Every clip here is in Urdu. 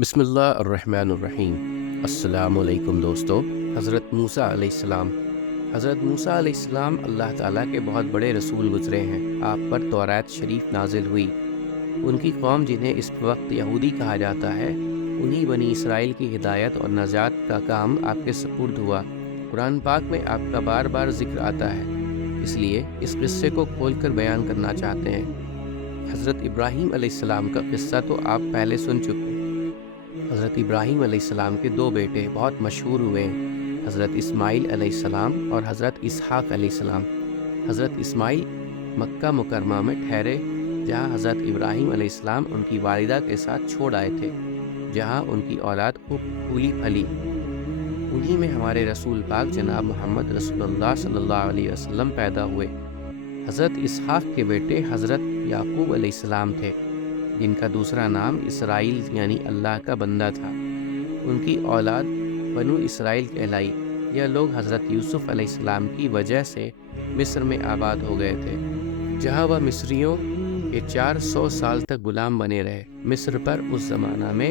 بسم اللہ الرحمن الرحیم۔ السلام علیکم دوستو۔ حضرت موسیٰ علیہ السلام اللہ تعالیٰ کے بہت بڑے رسول گزرے ہیں۔ آپ پر توراۃ شریف نازل ہوئی۔ ان کی قوم جنہیں اس وقت یہودی کہا جاتا ہے، انہی بنی اسرائیل کی ہدایت اور نجات کا کام آپ کے سپرد ہوا۔ قرآن پاک میں آپ کا بار بار ذکر آتا ہے، اس لیے اس قصے کو کھول کر بیان کرنا چاہتے ہیں۔ حضرت ابراہیم علیہ السلام کا قصہ تو آپ پہلے سن چکے ہیں۔ حضرت ابراہیم علیہ السلام کے دو بیٹے بہت مشہور ہوئے ہیں، حضرت اسماعیل علیہ السلام اور حضرت اسحاق علیہ السلام۔ حضرت اسماعیل مکہ مکرمہ میں ٹھہرے، جہاں حضرت ابراہیم علیہ السلام ان کی والدہ کے ساتھ چھوڑ آئے تھے، جہاں ان کی اولاد خوب پھولی پھلی۔ انہی میں ہمارے رسول پاک جناب محمد رسول اللہ صلی اللہ علیہ وسلم پیدا ہوئے۔ حضرت اسحاق کے بیٹے حضرت یعقوب علیہ السلام تھے، جن کا دوسرا نام اسرائیل یعنی اللہ کا بندہ تھا۔ ان کی اولاد بنو اسرائیل کہلائی۔ یہ لوگ حضرت یوسف علیہ السلام کی وجہ سے مصر میں آباد ہو گئے تھے، جہاں وہ مصریوں کے 400 سال تک غلام بنے رہے۔ مصر پر اس زمانہ میں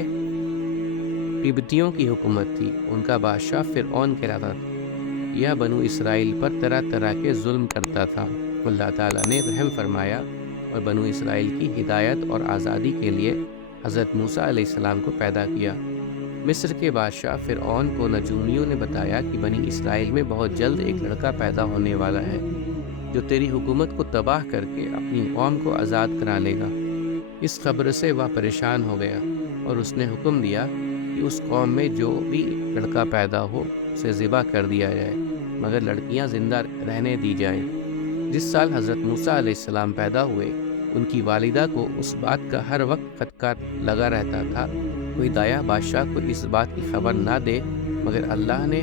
قبطیوں کی حکومت تھی۔ ان کا بادشاہ فرعون کہلاتا تھا۔ یہ بنو اسرائیل پر طرح طرح کے ظلم کرتا تھا۔ اللہ تعالیٰ نے رحم فرمایا اور بنو اسرائیل کی ہدایت اور آزادی کے لیے حضرت موسیٰ علیہ السلام کو پیدا کیا۔ مصر کے بادشاہ فرعون کو نجومیوں نے بتایا کہ بنی اسرائیل میں بہت جلد ایک لڑکا پیدا ہونے والا ہے، جو تیری حکومت کو تباہ کر کے اپنی قوم کو آزاد کرا لے گا۔ اس خبر سے وہ پریشان ہو گیا اور اس نے حکم دیا کہ اس قوم میں جو بھی لڑکا پیدا ہو اسے ذبح کر دیا جائے، مگر لڑکیاں زندہ رہنے دی جائیں۔ جس سال حضرت موسیٰ علیہ السلام پیدا ہوئے، ان کی والدہ کو اس بات کا ہر وقت خدشہ لگا رہتا تھا کوئی دایا بادشاہ کو اس بات کی خبر نہ دے، مگر اللہ نے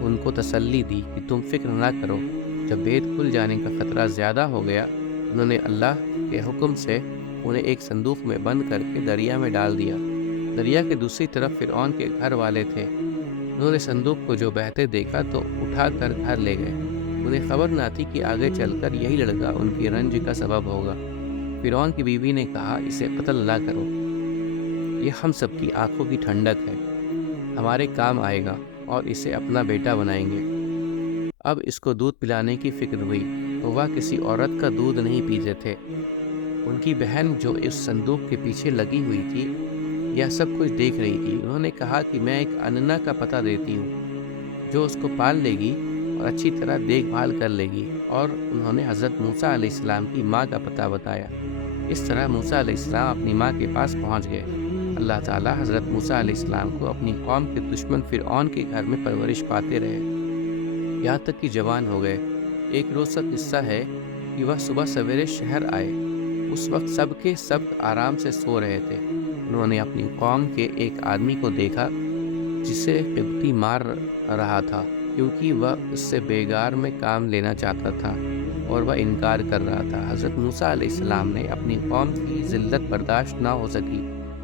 ان کو تسلی دی کہ تم فکر نہ کرو۔ جب بھید کھل جانے کا خطرہ زیادہ ہو گیا، انہوں نے اللہ کے حکم سے انہیں ایک صندوق میں بند کر کے دریا میں ڈال دیا۔ دریا کے دوسری طرف فرعون کے گھر والے تھے۔ انہوں نے صندوق کو جو بہتے دیکھا تو اٹھا کر گھر لے گئے۔ انہیں خبر نہ تھی کہ آگے چل کر یہی لڑکا ان کی رنج کا سبب ہوگا۔ فرعون کی بیوی نے کہا، اسے قتل نہ کرو، یہ ہم سب کی آنکھوں کی ٹھنڈک ہے، ہمارے کام آئے گا اور اسے اپنا بیٹا بنائیں گے۔ اب اس کو دودھ پلانے کی فکر ہوئی تو وہ کسی عورت کا دودھ نہیں پیتے تھے۔ ان کی بہن جو اس صندوق کے پیچھے لگی ہوئی تھی، یہ سب کچھ دیکھ رہی تھی۔ انہوں نے کہا کہ میں ایک اننا کا پتہ دیتی ہوں جو اس کو پال لے گی اور اچھی طرح دیکھ بھال کر لے گی، اور انہوں نے حضرت موسیٰ علیہ السلام کی ماں کا پتہ بتایا۔ اس طرح موسیٰ علیہ السلام اپنی ماں کے پاس پہنچ گئے۔ اللہ تعالیٰ حضرت موسیٰ علیہ السلام کو اپنی قوم کے دشمن فرعون کے گھر میں پرورش پاتے رہے، یہاں تک کہ جوان ہو گئے۔ ایک روز کا قصہ ہے کہ وہ صبح سویرے شہر آئے۔ اس وقت سب کے سب آرام سے سو رہے تھے۔ انہوں نے اپنی قوم کے ایک آدمی کو دیکھا جسے قبطی مار رہا تھا، کیونکہ وہ اس سے بیگار میں کام لینا چاہتا تھا اور وہ انکار کر رہا تھا۔ حضرت موسیٰ علیہ السلام نے اپنی قوم کی ذلت برداشت نہ ہو سکی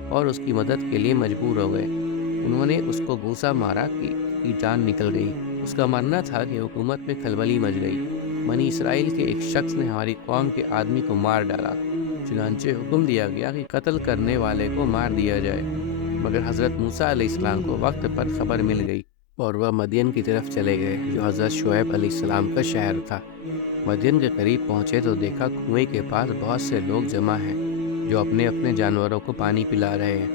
اور اس کی مدد کے لیے مجبور ہو گئے۔ انہوں نے اس کو گھونسا مارا کہ جان نکل گئی۔ اس کا مرنا تھا کہ حکومت میں کھلبلی مچ گئی۔ بنی اسرائیل کے ایک شخص نے ہماری قوم کے آدمی کو مار ڈالا، چنانچہ حکم دیا گیا کہ قتل کرنے والے کو مار دیا جائے۔ مگر حضرت موسیٰ علیہ السلام کو وقت پر خبر مل گئی اور وہ مدین کی طرف چلے گئے، جو حضرت شعیب علیہ السلام کا شہر تھا۔ مدین کے قریب پہنچے تو دیکھا کنویں کے پاس بہت سے لوگ جمع ہیں جو اپنے اپنے جانوروں کو پانی پلا رہے ہیں،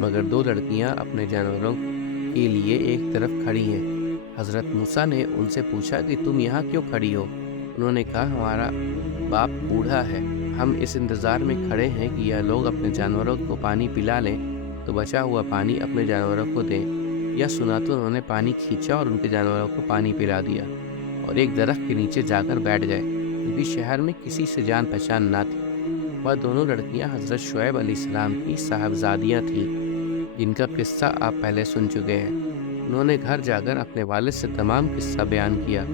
مگر دو لڑکیاں اپنے جانوروں کے لیے ایک طرف کھڑی ہیں۔ حضرت موسیٰ نے ان سے پوچھا کہ تم یہاں کیوں کھڑی ہو؟ انہوں نے کہا، ہمارا باپ بوڑھا ہے، ہم اس انتظار میں کھڑے ہیں کہ یہ لوگ اپنے جانوروں کو پانی پلا لیں تو بچا ہوا پانی اپنے جانوروں کو دیں۔ یہ سنا تو انہوں نے پانی کھینچا اور ان کے جانوروں کو پانی پلا دیا اور ایک درخت کے نیچے جا کر بیٹھ گئے، کیونکہ شہر میں کسی سے جان پہچان نہ تھی۔ وہ دونوں لڑکیاں حضرت شعیب علیہ السلام کی صاحبزادیاں تھیں، جن کا قصہ آپ پہلے سن چکے ہیں۔ انہوں نے گھر جا کر اپنے والد سے تمام قصہ بیان کیا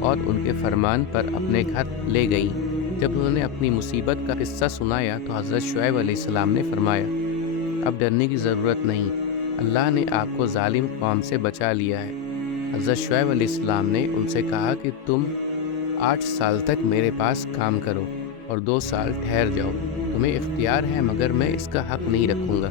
اور ان کے فرمان پر اپنے گھر لے گئیں۔ جب انہوں نے اپنی مصیبت کا قصہ سنایا تو حضرت شعیب علیہ السلام نے فرمایا، اب ڈرنے کی ضرورت نہیں، اللہ نے آپ کو ظالم قوم سے بچا لیا ہے۔ حضرت شعیب علیہ السلام نے ان سے کہا کہ تم 8 سال تک میرے پاس کام کرو اور 2 سال ٹھہر جاؤ، تمہیں اختیار ہے مگر میں اس کا حق نہیں رکھوں گا۔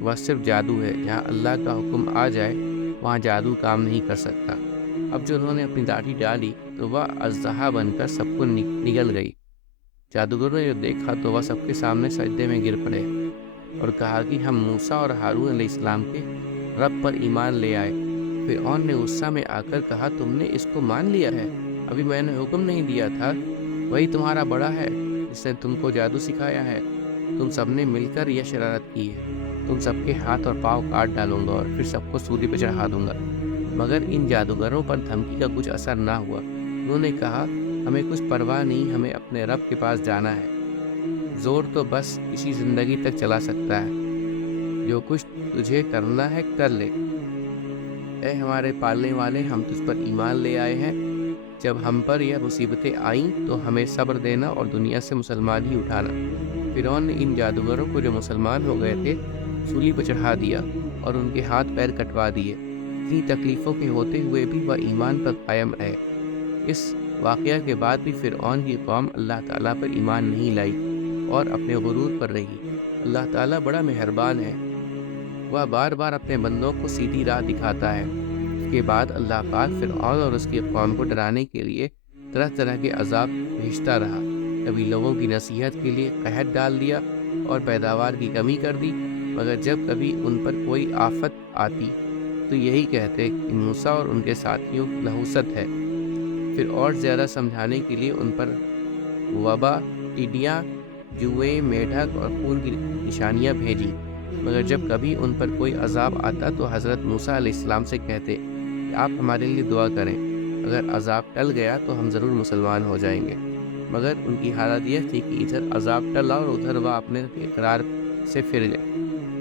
وہ صرف جادو ہے، جہاں اللہ کا حکم آ جائے وہاں جادو کام نہیں کر سکتا۔ اب جو انہوں نے اپنی داڑھی ڈالی تو وہ اژدہا بن کر سب کو نگل گئی۔ جادوگروں نے جو دیکھا تو وہ سب کے سامنے سجدے میں گر پڑے اور کہا کہ ہم موسیٰ اور ہارون علیہ السلام کے رب پر ایمان لے آئے۔ فرعون نے غصہ میں آ کر کہا، تم نے اس کو مان لیا ہے؟ ابھی میں نے حکم نہیں دیا تھا؟ وہی تمہارا بڑا ہے جس نے تم کو جادو سکھایا ہے۔ تم سب نے مل کر یہ شرارت کی ہے۔ تم سب کے ہاتھ اور پاؤں کاٹ ڈالوں گا اور پھر سب کو سولی پہ چڑھا دوں گا۔ مگر ان جادوگروں پر دھمکی کا کچھ اثر نہ ہوا۔ انہوں نے کہا، ہمیں کچھ پرواہ نہیں، ہمیں اپنے رب کے پاس جانا ہے۔ زور تو بس اسی زندگی تک چلا سکتا ہے۔ جو کچھ تجھے کرنا ہے کر لے۔ اے ہمارے پالنے والے، ہم تجھ پر ایمان لے آئے ہیں۔ جب ہم پر یہ مصیبتیں آئیں تو ہمیں صبر دینا اور دنیا سے مسلمان ہی اٹھانا۔ فرعون نے ان جادوگروں کو جو مسلمان ہو گئے تھے سولی پر چڑھا دیا اور ان کے ہاتھ پیر کٹوا دیے۔ اتنی تکلیفوں کے ہوتے ہوئے بھی وہ ایمان پر قائم رہے۔ اس واقعہ کے بعد بھی فرعون کی قوم اللہ تعالیٰ پر ایمان نہیں لائی اور اپنے غرور پر رہی۔ اللہ تعالیٰ بڑا مہربان ہے، وہ بار بار اپنے بندوں کو سیدھی راہ دکھاتا ہے۔ اس کے بعد اللہ پاک فرعون اور اس کی قوم کو ڈرانے کے لیے طرح طرح کے عذاب بھیجتا رہا۔ کبھی لوگوں کی نصیحت کے لیے قحط ڈال دیا اور پیداوار کی کمی کر دی، مگر جب کبھی ان پر کوئی آفت آتی تو یہی کہتے کہ موسیٰ اور ان کے ساتھیوں کی نحوست ہے۔ پھر اور زیادہ سمجھانے کے لیے ان پر وبا، ٹڈیاں، جوئیں، میڈک اور خون کی نشانیاں بھیجی۔ مگر جب کبھی ان پر کوئی عذاب آتا تو حضرت موسیٰ علیہ السلام سے کہتے کہ آپ ہمارے لیے دعا کریں، اگر عذاب ٹل گیا تو ہم ضرور مسلمان ہو جائیں گے۔ مگر ان کی حالت یہ تھی کہ ادھر عذاب ٹلا اور ادھر وہ اپنے اقرار سے پھر گئے۔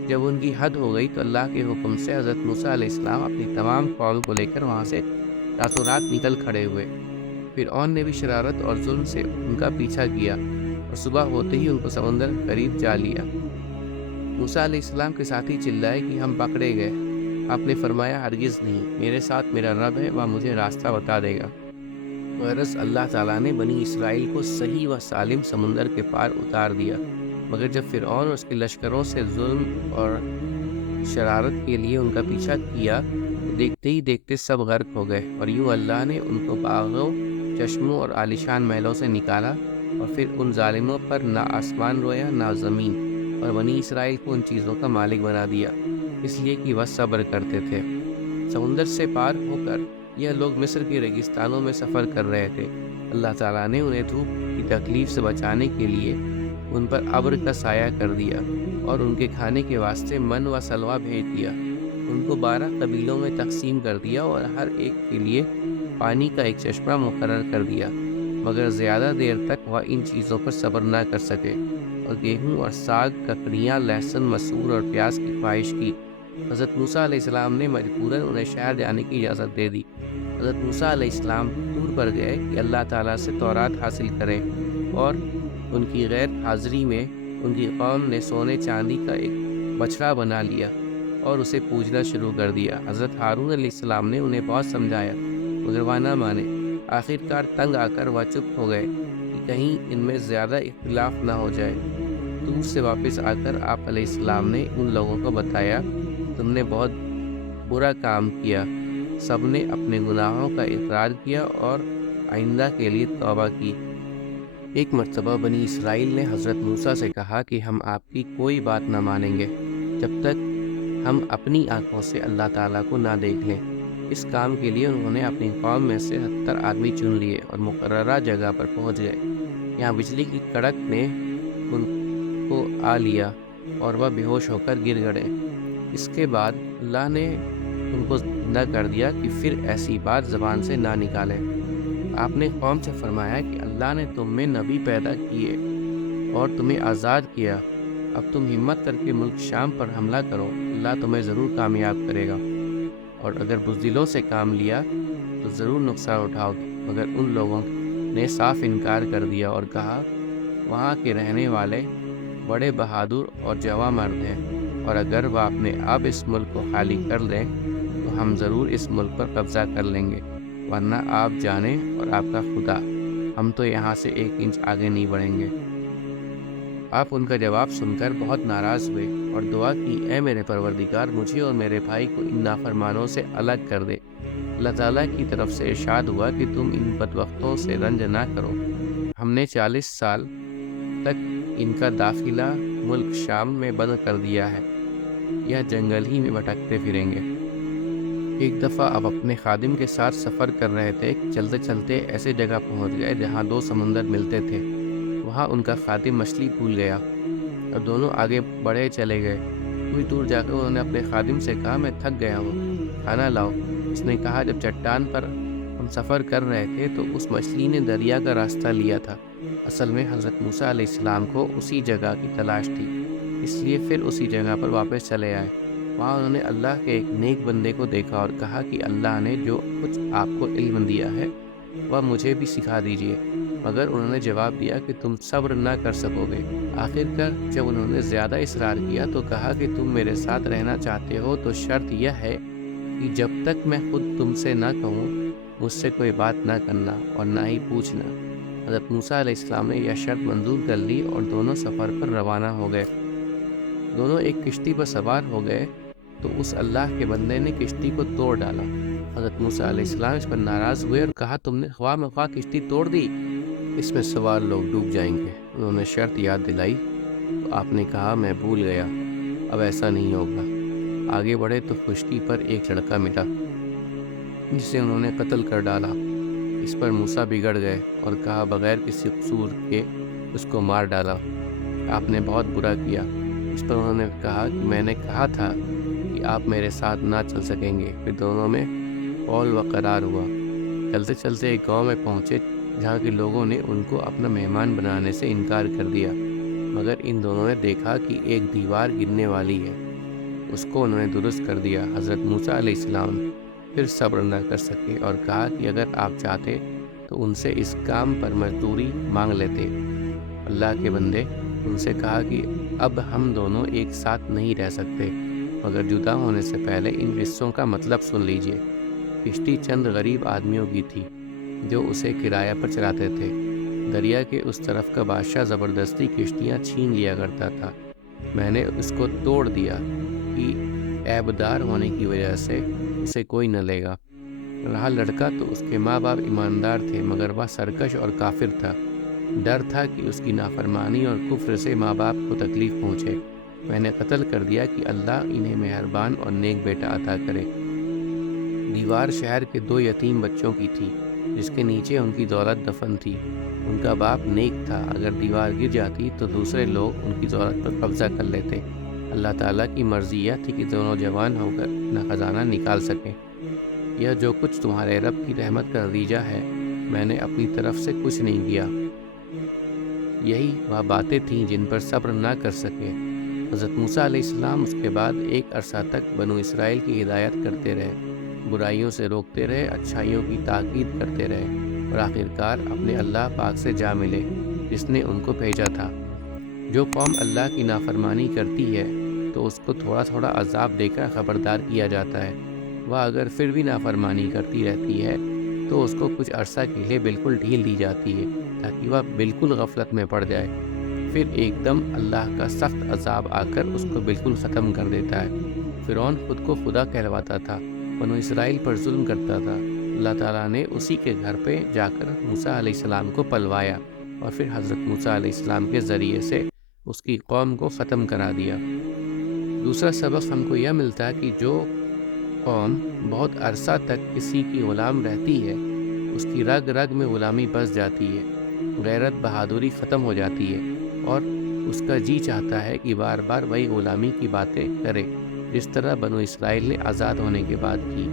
جب ان کی حد ہو گئی تو اللہ کے حکم سے حضرت موسیٰ علیہ السلام اپنی تمام قوم کو لے کر وہاں سے راتوں رات نکل کھڑے ہوئے۔ فرعون نے بھی شرارت اور ظلم سے ان کا پیچھا کیا اور صبح ہوتے ہی ان کو سمندر قریب جا لیا۔ موسیٰ علیہ السلام کے ساتھی چلائے کہ ہم پکڑے گئے۔ آپ نے فرمایا، ہرگز نہیں، میرے ساتھ میرا رب ہے، وہ مجھے راستہ بتا دے گا۔ غرض اللہ تعالیٰ نے بنی اسرائیل کو صحیح و سالم سمندر کے پار اتار دیا۔ مگر جب فرعون اور اس کے لشکروں سے ظلم اور شرارت کے لیے ان کا پیچھا کیا تو دیکھتے ہی دیکھتے سب غرق ہو گئے، اور یوں اللہ نے ان کو باغوں، چشموں اور عالیشان محلوں سے نکالا، اور پھر ان ظالموں پر نہ آسمان رویا نہ زمین، اور بنی اسرائیل کو ان چیزوں کا مالک بنا دیا، اس لیے کہ وہ صبر کرتے تھے۔ سمندر سے پار ہو کر یہ لوگ مصر کے ریگستانوں میں سفر کر رہے تھے۔ اللہ تعالیٰ نے انہیں دھوپ کی تکلیف سے بچانے کے لیے ان پر ابر کا سایہ کر دیا اور ان کے کھانے کے واسطے من و سلوہ بھیج دیا۔ ان کو 12 قبیلوں میں تقسیم کر دیا اور ہر ایک کے لیے پانی کا ایک چشمہ مقرر کر دیا، مگر زیادہ دیر تک وہ ان چیزوں پر صبر نہ کر سکے اور گیہوں اور ساگ، ککڑیاں، لہسن، مسور اور پیاز کی خواہش کی۔ حضرت موسیٰ علیہ السلام نے مجبوراً انہیں شہر جانے کی اجازت دے دی۔ حضرت موسیٰ علیہ السلام طور پر گئے کہ اللہ تعالیٰ سے تورات حاصل کریں، اور ان کی غیر حاضری میں ان کی قوم نے سونے چاندی کا ایک بچھڑا بنا لیا اور اسے پوجنا شروع کر دیا۔ حضرت ہارون علیہ السلام نے انہیں بہت سمجھایا مگر وہ نہ مانے۔ آخرکار تنگ آ کر وہ چپ ہو گئے کہ کہیں ان میں زیادہ اختلاف نہ ہو جائے۔ دور سے واپس آ کر آپ علیہ السلام نے ان لوگوں کو بتایا، تم نے بہت برا کام کیا۔ سب نے اپنے گناہوں کا اقرار کیا اور آئندہ کے لیے توبہ کی۔ ایک مرتبہ بنی اسرائیل نے حضرت موسیٰ سے کہا کہ ہم آپ کی کوئی بات نہ مانیں گے جب تک ہم اپنی آنکھوں سے اللہ تعالیٰ کو نہ دیکھ لیں۔ اس کام کے لیے انہوں نے اپنی قوم میں سے 70 آدمی چن لیے اور مقررہ جگہ پر پہنچ گئے۔ یہاں بجلی کی کڑک نے ان کو آ لیا اور وہ بے ہوش ہو کر گر گڑے۔ اس کے بعد اللہ نے ان کو زندہ کر دیا کہ پھر ایسی بات زبان سے نہ نکالے۔ آپ نے قوم سے فرمایا کہ اللہ نے تم میں نبی پیدا کیے اور تمہیں آزاد کیا۔ اب تم ہمت کر کے ملک شام پر حملہ کرو، اللہ تمہیں ضرور کامیاب کرے گا، اور اگر بزدلوں سے کام لیا تو ضرور نقصان اٹھاؤ گے۔ مگر ان لوگوں نے صاف انکار کر دیا اور کہا، وہاں کے رہنے والے بڑے بہادر اور جواں مرد ہیں، اور اگر وہ اپنے آپ اس ملک کو خالی کر دیں تو ہم ضرور اس ملک پر قبضہ کر لیں گے، ورنہ آپ جانیں اور آپ کا خدا، ہم تو یہاں سے 1 انچ آگے نہیں بڑھیں گے۔ آپ ان کا جواب سن کر بہت ناراض ہوئے اور دعا کی، اے میرے پروردگار، مجھے اور میرے بھائی کو ان نافرمانوں سے الگ کر دے۔ اللہ تعالیٰ کی طرف سے ارشاد ہوا کہ تم ان بدبختوں سے رنج نہ کرو، ہم نے 40 سال تک ان کا داخلہ ملک شام میں بند کر دیا ہے، یہ جنگل ہی میں بھٹکتے پھریں گے۔ ایک دفعہ آپ اپنے خادم کے ساتھ سفر کر رہے تھے، چلتے چلتے ایسے جگہ پہنچ گئے جہاں 2 سمندر ملتے تھے۔ وہاں ان کا خادم مچھلی بھول گیا اور دونوں آگے بڑھے چلے گئے۔ کچھ دور جا کر انہوں نے اپنے خادم سے کہا، میں تھک گیا ہوں، کھانا لاؤ۔ اس نے کہا، جب چٹان پر ہم سفر کر رہے تھے تو اس مچھلی نے دریا کا راستہ لیا تھا۔ اصل میں حضرت موسیٰ علیہ السلام کو اسی جگہ کی تلاش تھی، اس لیے پھر اسی جگہ پر واپس چلے آئے۔ وہاں انہوں نے اللہ کے ایک نیک بندے کو دیکھا اور کہا کہ اللہ نے جو کچھ آپ کو علم دیا ہے وہ مجھے بھی سکھا دیجیے، مگر انہوں نے جواب دیا کہ تم صبر نہ کر سکو گے۔ آخر کار جب انہوں نے زیادہ اصرار کیا تو کہا کہ تم میرے ساتھ رہنا چاہتے ہو تو شرط یہ ہے کہ جب تک میں خود تم سے نہ کہوں مجھ سے کوئی بات نہ کرنا اور نہ ہی پوچھنا۔ حضرت موسیٰ علیہ السلام نے یہ شرط منظور کر لی اور دونوں سفر پر روانہ ہو گئے۔ دونوں ایک کشتی پر سوار ہو گئے تو اس اللہ کے بندے نے کشتی کو توڑ ڈالا۔ حضرت موسیٰ علیہ السلام اس پر ناراض ہوئے اور کہا، تم نے خواہ مخواہ کشتی توڑ دی، اس میں سوار لوگ ڈوب جائیں گے۔ انہوں نے شرط یاد دلائی تو آپ نے کہا، میں بھول گیا، اب ایسا نہیں ہوگا۔ آگے بڑھے تو خشکی پر ایک لڑکا ملا جسے انہوں نے قتل کر ڈالا۔ اس پر موسیٰ بگڑ گئے اور کہا، بغیر کسی قصور کے اس کو مار ڈالا، آپ نے بہت برا کیا۔ اس پر انہوں نے کہا کہ میں نے کہا تھا کہ آپ میرے ساتھ نہ چل سکیں گے۔ پھر دونوں میں قول و قرار ہوا۔ چلتے چلتے ایک گاؤں میں پہنچے جہاں کے لوگوں نے ان کو اپنا مہمان بنانے سے انکار کر دیا، مگر ان دونوں نے دیکھا کہ ایک دیوار گرنے والی ہے، اس کو انہوں نے درست کر دیا۔ حضرت موسیٰ علیہ السلام پھر صبر نہ کر سکے اور کہا کہ اگر آپ چاہتے تو ان سے اس کام پر مزدوری مانگ لیتے۔ اللہ کے بندے ان سے کہا کہ اب ہم دونوں ایک ساتھ نہیں رہ سکتے، مگر جدا ہونے سے پہلے ان قصوں کا مطلب سن لیجئے۔ کشتی چند غریب آدمیوں کی تھی جو اسے کرایہ پر چلاتے تھے۔ دریا کے اس طرف کا بادشاہ زبردستی کشتیاں چھین لیا کرتا تھا۔ میں نے اس کو توڑ دیا کہ عیبدار ہونے کی وجہ سے اسے کوئی نہ لے گا۔ رہا لڑکا تو اس کے ماں باپ ایماندار تھے، مگر وہ سرکش اور کافر تھا۔ ڈر تھا کہ اس کی نافرمانی اور کفر سے ماں باپ کو تکلیف پہنچے۔ میں نے قتل کر دیا کہ اللہ انہیں مہربان اور نیک بیٹا عطا کرے۔ دیوار شہر کے 2 یتیم بچوں کی تھی جس کے نیچے ان کی دولت دفن تھی۔ ان کا باپ نیک تھا، اگر دیوار گر جاتی تو دوسرے لوگ ان کی دولت پر قبضہ کر لیتے۔ اللہ تعالیٰ کی مرضی یہ تھی کہ دونوں جوان ہو کر اپنا خزانہ نکال سکیں۔ یہ جو کچھ تمہارے رب کی رحمت کا نتیجہ ہے، میں نے اپنی طرف سے کچھ نہیں کیا۔ یہی وہ باتیں تھیں جن پر صبر نہ کر سکے۔ حضرت موسیٰ علیہ السلام اس کے بعد ایک عرصہ تک بنو اسرائیل کی ہدایت کرتے رہے، برائیوں سے روکتے رہے، اچھائیوں کی تاکید کرتے رہے اور آخرکار اپنے اللہ پاک سے جا ملے جس نے ان کو بھیجا تھا۔ جو قوم اللہ کی نافرمانی کرتی ہے تو اس کو تھوڑا تھوڑا عذاب دے کر خبردار کیا جاتا ہے۔ وہ اگر پھر بھی نافرمانی کرتی رہتی ہے تو اس کو کچھ عرصہ کے لیے بالکل ڈھیل دی جاتی ہے تاکہ وہ بالکل غفلت میں پڑ جائے، پھر ایک دم اللہ کا سخت عذاب آ کر اس کو بالکل ختم کر دیتا ہے۔ فرعون خود کو خدا کہلواتا تھا، بنو اسرائیل پر ظلم کرتا تھا۔ اللہ تعالیٰ نے اسی کے گھر پہ جا کر موسیٰ علیہ السلام کو پلوایا اور پھر حضرت موسیٰ علیہ السلام کے ذریعے سے اس کی قوم کو ختم کرا دیا۔ دوسرا سبق ہم کو یہ ملتا ہے کہ جو قوم بہت عرصہ تک کسی کی غلام رہتی ہے اس کی رگ رگ میں غلامی بس جاتی ہے، غیرت بہادری ختم ہو جاتی ہے اور اس کا جی چاہتا ہے کہ بار بار وہی غلامی کی باتیں کرے جس طرح بنو اسرائیل نے آزاد ہونے کے بعد کی۔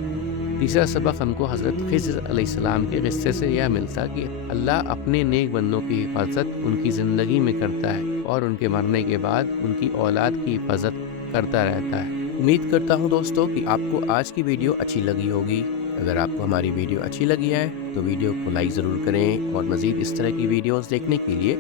تیسرا سبق ہم کو حضرت خضر علیہ السلام کے قصے سے یہ ملتا کہ اللہ اپنے نیک بندوں کی حفاظت ان کی زندگی میں کرتا ہے اور ان کے مرنے کے بعد ان کی اولاد کی حفاظت کرتا رہتا ہے۔ امید کرتا ہوں دوستوں کہ آپ کو آج کی ویڈیو اچھی لگی ہوگی۔ اگر آپ کو ہماری ویڈیو اچھی لگی ہے تو ویڈیو کو لائک ضرور کریں اور مزید اس طرح کی ویڈیوز دیکھنے کے لیے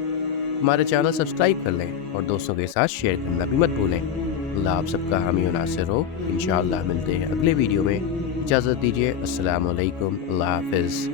ہمارے چینل سبسکرائب کر لیں اور دوستوں کے ساتھ شیئر کرنا بھی مت بھولیں۔ اللہ آپ سب کا حامی و ناصر ہو۔ انشاءاللہ ملتے ہیں اگلے ویڈیو میں۔ اجازت دیجیے، السلام علیکم، اللہ حافظ۔